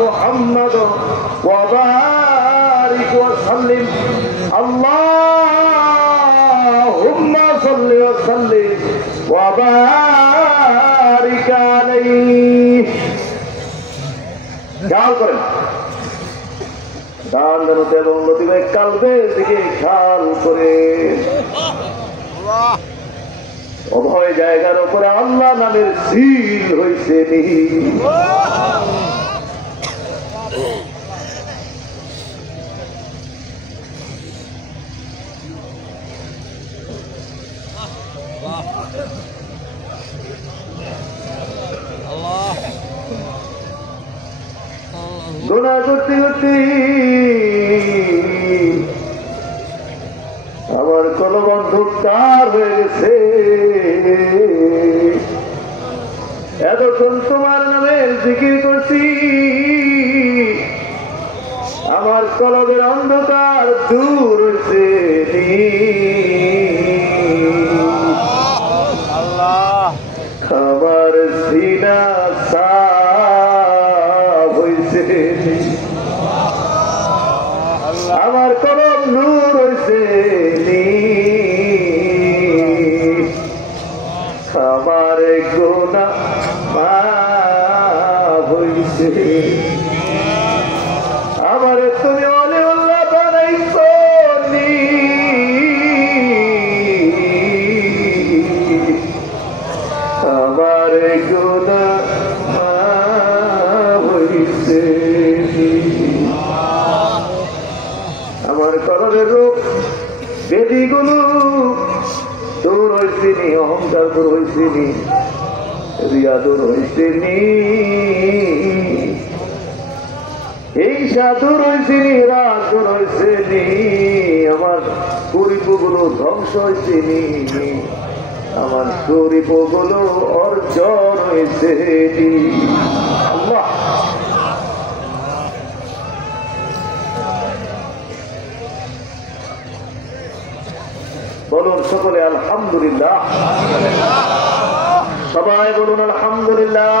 محمد وبارك وسلم اللهم صل وسلم وبارك عليه খেয়াল করেন দান জানতে এবং নদীবাই কালবের দিকে খেয়াল করে অভয় জায়গার উপরে আল্লাহ নামের সিল হইছে নি গুনাহ করতে করতে আমার কলবন্ধ তার হয়ে গেছে এতক্ষণ তোমার নামের জিকির করছি আমার কলবের অন্ধকার দূর হয়েছে আমার সিনা সাফ হয়েছে আমার কলব নূর হয়েছে আমার গুনাহ মাফ হয়েছে আমার তুমি অলিউল্লাহ বানাইছো নি আমার গুনাহ মাফ হয়েছে আমার কলবের রূপ বেদিগুলো দূর হয়েছে নি অহংকার দূর হয়েছে নি রিয়া দূর হয়েছে নি হিংসা দূর হয়েছে নি রাগ দূর হয়েছে নি আমার পরিপগুলো ধ্বংস হয়েছে নি আমার পরিপগুলো অর্জন হয়েছে নি আল্লাহ বলুন সকলে আলহামদুলিল্লাহ সবাই বলুন আলহামদুলিল্লাহ